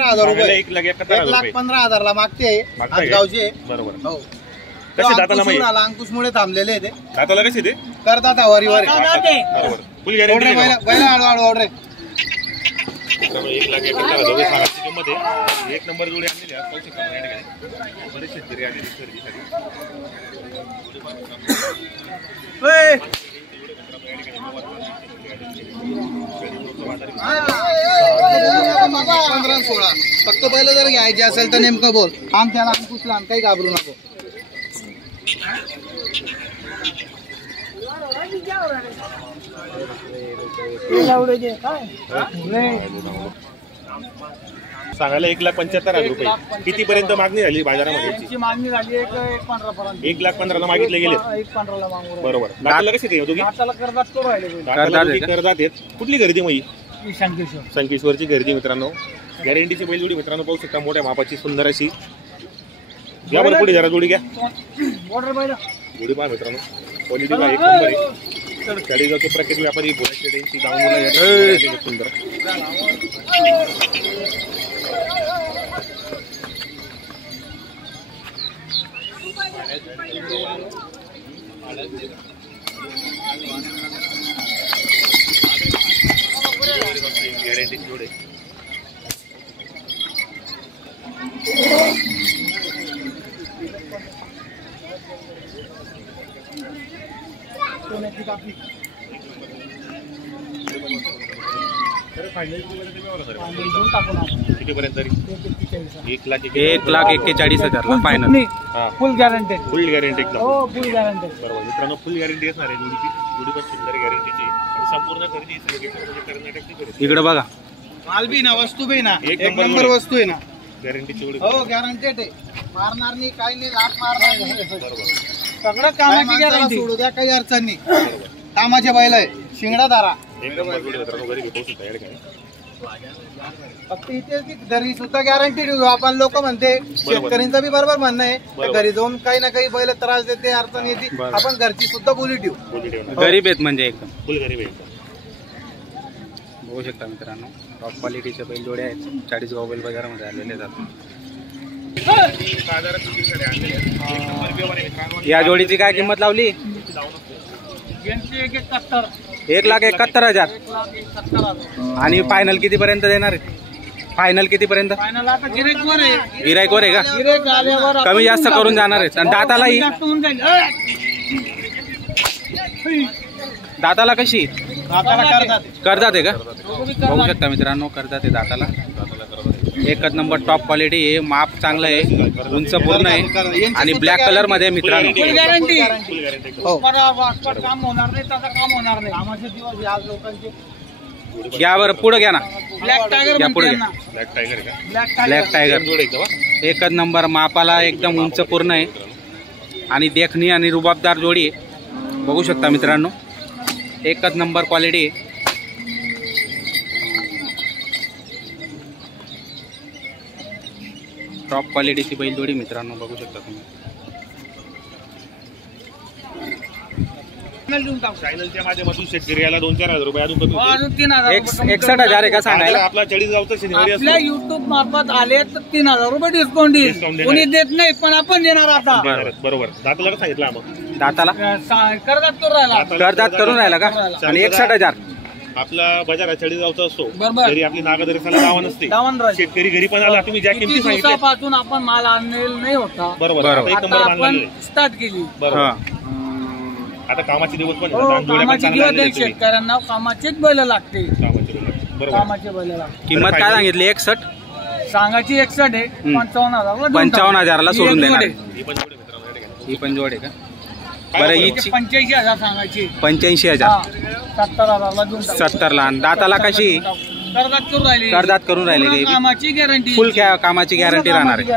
15,000 रुपये. 1,15,000 ला मागते गावचे. बरोबर. हो कसे दाताला माहिती अंकुश मुळे थांबलेले ते दाताला कसे ते करतात वरीवर. बरोबर. फुल गॅरंटी बैला हळूहळू 1,71,000 किंमत आहे. एक नंबर जोडी आणलेली आहे. पाहू शकता या ठिकाणी बरेच शेतकरी आलेले खरेदीसाठी. बाबा 15-16 फक्त बैल जर घ्यायचे असेल तर नेमकं बोल. आम त्याला अंकुशला काही घाबरू नको. सांगायला 1,75,000 रुपये. किती पर्यंत मागणी झाली बाजारामध्ये? मागणी झाली 1,15,000. 1,15,000 मागितले गेले. 1,15,000 मागू. बरोबर. दाताला कसे ते दोघी? दाताला करतात तो राहिले. करतात आहेत. कुठली खरेदी मग? शंकेश्वर. संकेश्वरची खरेदी मित्रांनो. गॅरंटीची बैलजोडी मित्रांनो पाहू शकता. मोठ्या मापाची सुंदर अशी. या बरं पुढे जरा जोडी घ्या. जोडी पहा मित्रांनो. क्वालिटी पहा एक नंबर आहे. चाळीसगावचे प्रख्यात व्यापारी भोळ्याची गावमुला सुंदर. गॅरंटी जोडे. कितीपर्यंत तरी? 1,41,000 फायनल. फुल गॅरंटेड. फुल गॅरंटी एकदम. हो फुल गॅरंटेड. बरोबर मित्रांनो. फुल गॅरंटी असणार आहे जोडीची. जोडी पण सुंदर गॅरंटीची आणि संपूर्ण खरेदी कर्नाटकची खरेदी. इकडे बघा. माल बी ना वस्तू बी ना एक एक नंबर वस्तू आहे ना. गॅरंटीची जोडी. हो गॅरंटेड आहे. मारणार नाही काही नाही. लाट मारणार नाही. सगळं कामाची गॅरंटी. सोडू द्या काही अडचण नाही. कामाचे बैल आहे. शिंगडा दारा. एक नंबर जोडी मित्रांनो. घरी पोहोचू शकता या ठिकाणी. फक्त इथे घरी सुद्धा गॅरंटी देऊ आपण. लोक म्हणते शेतकऱ्यांचं बी बरोबर म्हणणं आहे घरी जाऊन काही ना काही बैल त्रास देते अडचण येते. आपण घरची सुद्धा बोली ठेवू. गरीब आहेत म्हणजे एकदम फुल गरीब आहे. बघू शकता मित्रांनो. टॉप क्वालिटीचे बैलजोडे आहेत. 40 बैल बाजारामध्ये आलेले जातात. या जोडीची काय किंमत लावली? 1,71,000. आणि फायनल किती पर्यंत देणार आहे? फायनल किती पर्यंत? गिराईक वर आहे का? कमी जास्त करून जाणार आहेत. आणि दातालाही दाताला कशी? करतात आहे का? बघू शकता मित्रांनो. करतात आहे दाताला. एकच नंबर टॉप क्वालिटी आहे. माप चांगलं आहे. उंच पूर्ण आहे आणि ब्लॅक कलर मध्ये मित्रांनो. काम होणार नाही त्याचं काम होणार नाही. आम्हाला दिवस आज लोकांचे घ्या बरं पुढे घ्या ना. Black tiger. घ्या पुढे. ब्लॅक टायगर एकच नंबर. मापाला एकदम उंच पूर्ण आहे आणि देखणी आणि रुबाबदार जोडी आहे. बघू शकता मित्रांनो. एकच नंबर क्वालिटी आहे. टॉप क्वालिटीची बैलजोडी मित्रांनो. बघू शकता तुम्ही. चॅनलच्या माध्यमातून शेतकरी याला 2-4 रुपये अजून कमी. 61,000 आहे का सांगायला? आपला 40 गावचा शनिवारी आपल्या युट्यूब मार्फत आले तर 3,000 रुपये डिस्काउंट देईल. कोणी देत नाही पण आपण देणार आता. बरोबर. दाताला सांगितलं मग? दाताला करतात करून राहिला. करतात करून राहिला का? आणि 61,000 आपला बाजार 40 गावचा असतो. घरी आपली नागदर्शनाला दावा नसते. शेतकरी घरी पण आला. तुम्ही ज्या किमती सांगितल्या दिवसापासून आपण माल आणलेला नाही होता. बरोबर. एक नंबर आपण स्टार्ट केली. बरोबर. आता कामाचे दिवस पण शेतकऱ्यांना कामाचेच बैल लागते. कामाचे बैल लागते. किंमत काय सांगितली? 61 सांगायची 61 आहे. 55,000ला सोडून देणार. ही पण जोड आहे का? बरं हिची 85,000 सांगायची. 85,000. 70,000 70ला. दाताला कशी? करदात करून राहिले. कामाची गॅरंटी. फुल कामाची गॅरंटी राहणार आहे.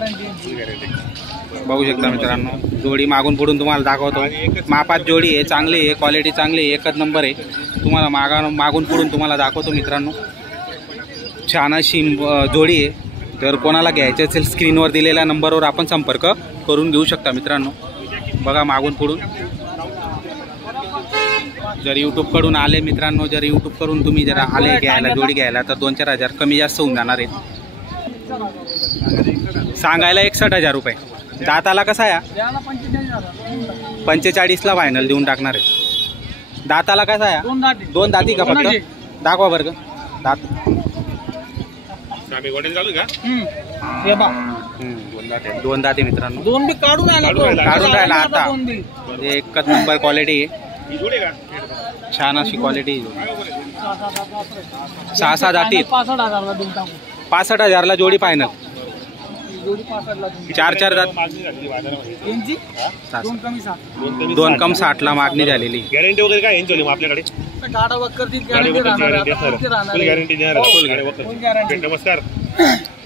बघू शकता मित्रांनो. जोडी मागून पुढून तुम्हाला दाखवतो. मापात जोडी आहे. चांगली आहे. क्वालिटी चांगली आहे. एकच नंबर आहे. तुम्हाला मागून पुढून तुम्हाला दाखवतो मित्रांनो. छान अशी जोडी आहे. तर कोणाला घ्यायचे असेल स्क्रीनवर दिलेल्या नंबरवर आपण संपर्क करून घेऊ शकता मित्रांनो. बघा मागून पुढून. जर यूट्यूबकडून आले मित्रांनो. जर यूट्यूबकडून तुम्ही जर आले घ्यायला जोडी घ्यायला तर 2-4 हजार कमी जास्त होऊन जाणार आहेत. सांगायला 61,000 रुपये. दाताला कसा आहे? 45ला फायनल देऊन टाकणार आहे. दाताला कसा आहे? दोन दाती का फक्त? दाखवा बरं का दात. दोन दाती मित्रांनो. दोन बी काढून राहिला आता. एकच नंबर क्वालिटी आहे. छान अशी क्वालिटी. 6 दाती. 65,000ला जोडी फायनल. 4 दात. 2 कम 60ला मागणी झालेली. गॅरंटी वगैरे काय यांची आपल्याकडे? नमस्कार.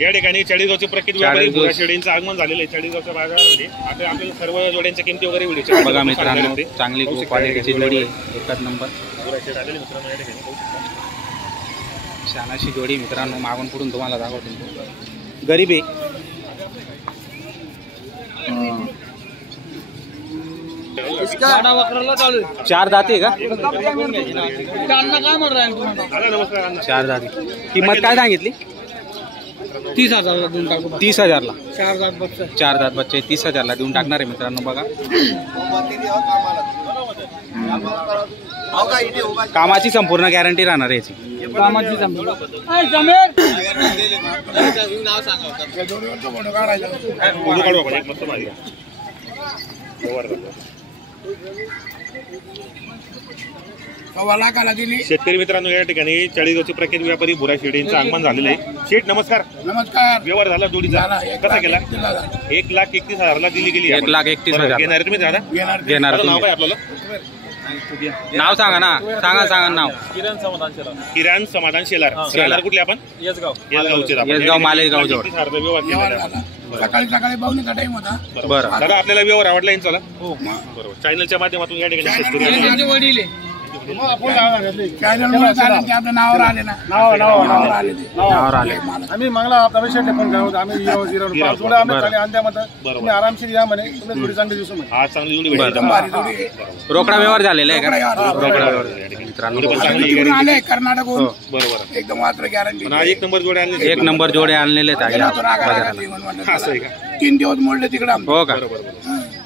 या ठिकाणी चाळीसगावचे प्रख्यात व्यापारी बुरा शेळींचं आगमन झालेलं आहे. चाळीसगावच्या बाजारामध्ये आता आपल्याला सर्व जोड्यांच्या किमती वगैरे व्हिडिओ बघा मित्रांनो. चांगली क्वालिटीची जोडी आहे. एकच नंबर. बुरा शेळ आलेले मित्रांनो या ठिकाणी छान अशी जोडी मित्रांनो. मागून पुढून तुम्हाला दाखवतो. गरीब आहे. चार दाते का? 4 दाते. किंमत काय सांगितली? 30,000ला देऊन टाकू. 30,000ला. 4 दात बच्चे 30,000ला देऊन टाकणार आहे मित्रांनो. बघा कामाची संपूर्ण गॅरंटी राहणार आहे याची. कामाची शेतकरी मित्रांनो या ठिकाणी चाळीसगावचे प्रख्यात व्यापारी बुरा शेळींचं आगमन झालेलं आहे. शेठ नमस्कार. नमस्कार. व्यवहार झाला जोडीचा कसा केला? 1,31,000ला दिली गेली. 1,31,000 घेणार तुम्ही दादा? घेणार. नाव काय आपल्याला? नाव सांगा ना. सांगा नाव. किरण समाधान शेलार. शेलार कुठले आपण? येसगाव मालेगाव जवळ. सकाळी पाहुणेचा टाइम होता. बरं दादा आपल्याला व्यवहार आवडला यांचा? हो बरोबर. चॅनलच्या माध्यमातून या ठिकाणी शेतकरी वडील आपल्या नावावर आले ना. नावावर आले. आम्ही मंगला प्रवेश फोन करत आम्ही अंध्यामध्ये आरामशीर या म्हणे. तुम्ही थोडी चांगली दिवस म्हणे. आज चांगली जोडी भेटली. रोकडा व्यवहार झालेला आहे का? रोकडा व्यवहार मित्रांनो. आले कर्नाटकहून. बरोबर. एकदम मात्र गॅरंटी. आज 1 नंबर जोडे आणले. 1 नंबर जोडे आणलेले आहेत. असं आहे का? 3 दिवस मोडले तिकडे. हो का?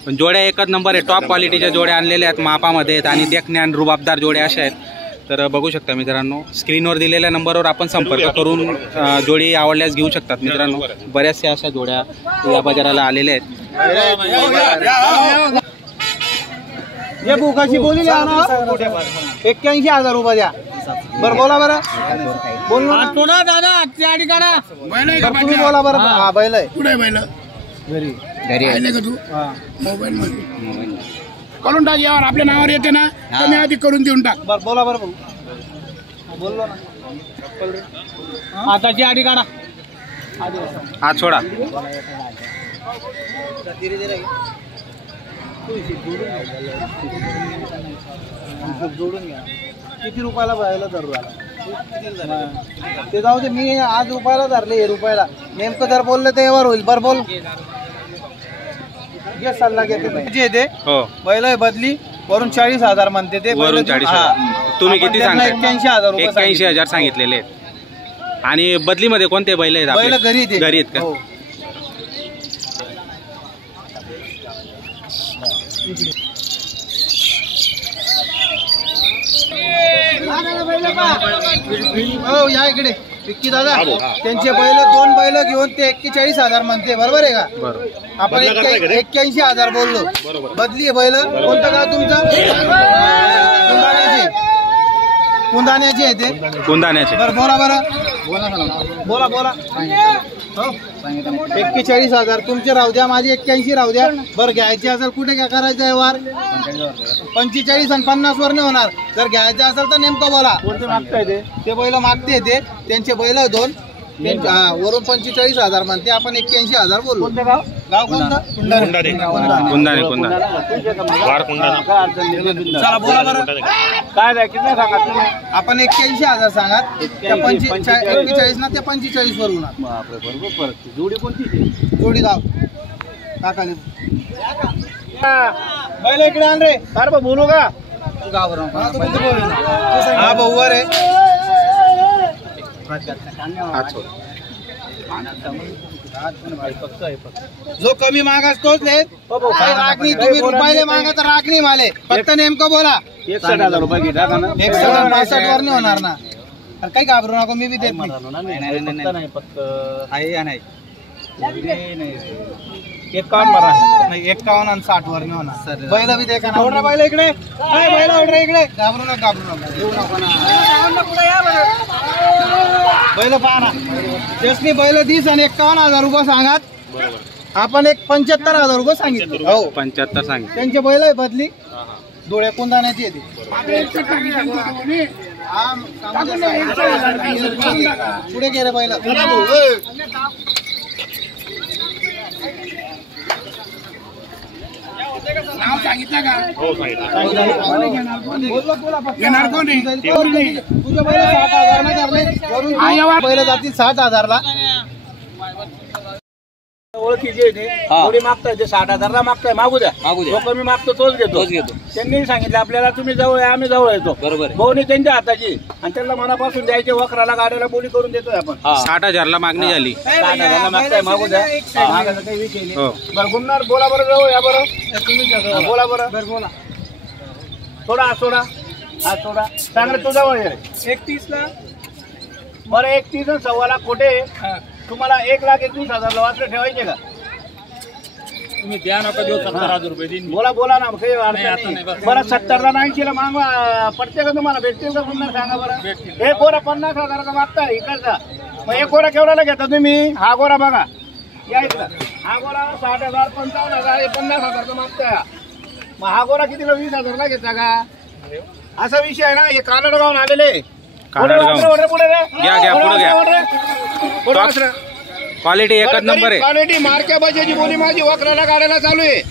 पण जोड्या एकच नंबर आहे. टॉप क्वालिटीच्या जोड्या आणलेल्या आहेत. मापामध्ये आहेत आणि देखणे आणि रुबाबदार जोड्या अशा आहेत. तर बघू शकता मित्रांनो. स्क्रीनवर दिलेल्या नंबरवर आपण संपर्क करून जोडी आवडल्यास घेऊ शकतात मित्रांनो. बऱ्याचशा अशा जोड्या या बाजाराला आलेल्या आहेत. हे बुकाची बोली 81,000 रुपये द्या. बरं बोला बरं. बोल थोडा दादा गाडी काढा. तुम्ही बोला बरं. हा बैल आहे. कुठे बैल? घरी का तू? मोबाईल मध्ये करून टाक. यावर आपल्या नावावर येते ना. तुम्ही आधी करून देऊन टाक. बरं बोला बरं. बोललो ना. आताची आडी काढा. हात सोडा. जोडून घ्या. किती रुपयाला पाहिलं धरू ते जाऊ दे. मी आज रुपयाला धरले. हे रुपयाला नेमकं जर बोललं तर यावर होईल. बरं बोल. सल्ला घेते ते बैल बदली वरून 40,000 म्हणते ते. वरून 40,000. तुम्ही किती सांगता? 81,000 रुपये. 81,000 सांगितलेले आहेत. आणि बदलीमध्ये कोणते बैल आहेत? बैल घरी आहेत का? हो या इकडे विक्की दादा. त्यांचे बैल 2 बैल घेऊन ते 41,000 म्हणते. बरोबर आहे का? आपण 81,000 बोललो. बदली आहे बैल. कोणतं गाव तुमचं? कुंदाण्याचे आहे ते. कुंदाण्याचे. बरं बोला बरं. बोला. हो 41,000 तुमचे राहू द्या. माझे 81 राहू द्या. बरं घ्यायचे असेल कुठे काय करायचं आहे वार? 45 आणि 50 वर नाही होणार. जर घ्यायचं असेल तर नेमकं बोला. कोणते मागताय ते बैल मागते ते. त्यांचे बैल 2 वरून 45,000 म्हणते. आपण 81,000 बोलू. गाव कोणतं? चला बोला बरं. काय आपण 81,000 सांगा. त्या 41 ना त्या 45 वर होणार. जोडी कोणती? जोडी गाव काकाली. बैल इकडे आण रे. बरं बोलू का? गाव हा भाऊ वर आहे. जो कमी मागास तोच देत. काही राग नाही, तुम्ही रुपयाले मागा तर राग नाही माले, फक्त नेमकं बोला. 61,000 रुपये घे टाका ना. 61,65 वर नाही होणार ना. अरे काही घाबरू नको, मी बी देत नाही. आहे या नाही 51 मारा. नाही 51 आणि 60 वर नाही होणार. बैल बी देखा ना. ऑर्डर बैल इकडे. काय बैल ऑर्डर इकडे. घाबरू नका येऊ नको ना. बैल पहा ना. त्यासनी बैल 30 आणि 51,000 रुपये सांगात. आपण एक 75,000 रुपये सांगितले. हो 75 सांग. त्यांचे बैल आहे बदली डोळ्या कोंदाण्याची येते. पुढे गेले बैल. नाव सांगितलं का? हो सांगितलं. येणार कोण आहे? तुझ्या बैल 60,000 नाही धरले. वरून बैल जातील 60,000ला. ओळखीचे थोडी मागताय ते 60,000 मागताय, मागू द्या. जो कमी मागतो तोच घेतो. त्यांनी सांगितलं आपल्याला तुम्ही जवळ आहे, आम्ही जवळ येतो. बरोबर. बोनी त्यांच्या हाताची आणि त्यांना मनापासून द्यायचे. वखराला गाड्याला बोली करून देतोय आपण. 60,000ला मागणी झाली. 60,000 मागताय, मागू द्या. मागायचा काही विषय नाही. हो. बरं गुमणार बोला बरं, जवळ या बरं. तुम्ही बोला बरं. बोला थोडा हा सोडा, हा सोडा. चांगलं तू जवळ ये. 31ला बरं 31 आणि 1.25 लाख कोटे. तुम्हाला 1,21,000 वाचले ठेवायचे का? तुम्ही द्या नका देऊ 70,000 रुपये देईन. बोला बोला ना, काही अडचण नाही. बरं 70ला 80ला मागवा पडते का तुम्हाला? भेटतील का पुन्हा सांगा बरं. हे गोरा 50,000चा मागता इकडचा. मग एक गोरा केवढ्याला घेता तुम्ही? हा गोरा बघा या इथला. हा गोरा 60,000 55,000 50,000चा मागता. मग हा गोरा कितीला 20,000ला घेता का? असा विषय आहे ना. हे कानड गावून आलेले. कानडगाव. पुढे घ्या, घ्या, पुढे घ्या. पुढे क्वालिटी एकच नंबर आहे. क्वालिटी मार्के बजाची बोली माझी वखराला गाड्याला चालू आहे.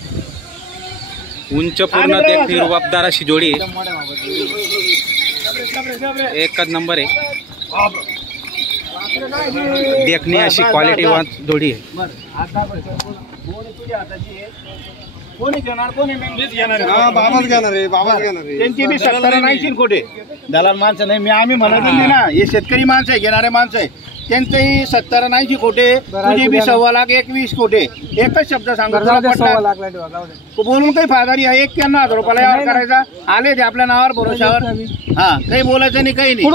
उंच पूर्ण देखणी रुबाबदार अशी जोडी आहे. एकच नंबर आहे. देखणी अशी क्वालिटी जोडी आहे. कोणी घेणार? कोणी मीच घेणार. बाबाच घेणार आहे. बाबाच घेणार आहे. त्यांची बी 70-80 कोटे. दलाल माणसं नाही, मी आम्ही म्हणत नाही ना. हे शेतकरी माणसं आहे, घेणारे माणसं आहे. त्यांचेही 70-80 कोटे. तुझी बी 1.25 लाख 21 कोटे. एकच शब्द सांगतो बोलून काही फायदा नाही. 91,000 रुपयाला यावर करायचा. आले ते आपल्या नावावर भरोशावर. हा काही बोलायचं नाही, काही नाही.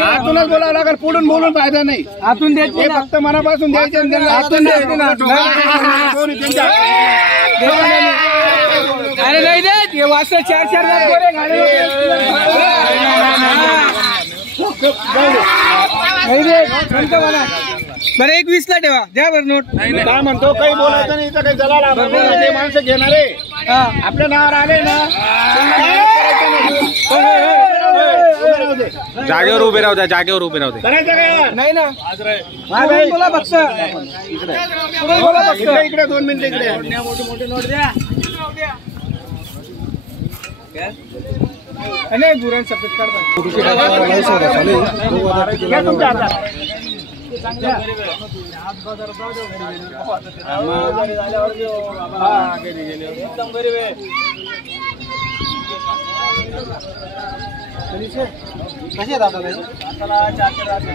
आतूनच बोलावं लागेल. पुढून बोलून फायदा नाही. आतून द्यायचे फक्त मनापासून द्यायचे. अरे नाही देत हे वाजता 4-4 लाख गोरे गाडी बरं 21ला ठेवा. द्या बरं नोट. काय म्हणतो काही बोलायचं नाही. इथं काही जलाला ते माणसं घेणारे आपल्या नावावर आले ना. जागेवर उभे राहू द्या. जागेवर उभे राहू द्या. करायचं काय नाही ना. बोला फक्त इकडे 2 मिनिटं इकडे. मोठे नोट द्या. नाही बुरान सफेद घ्या तुमच्या हातात. एकदम गरीब आहे. कसे दादा? 4 जाते.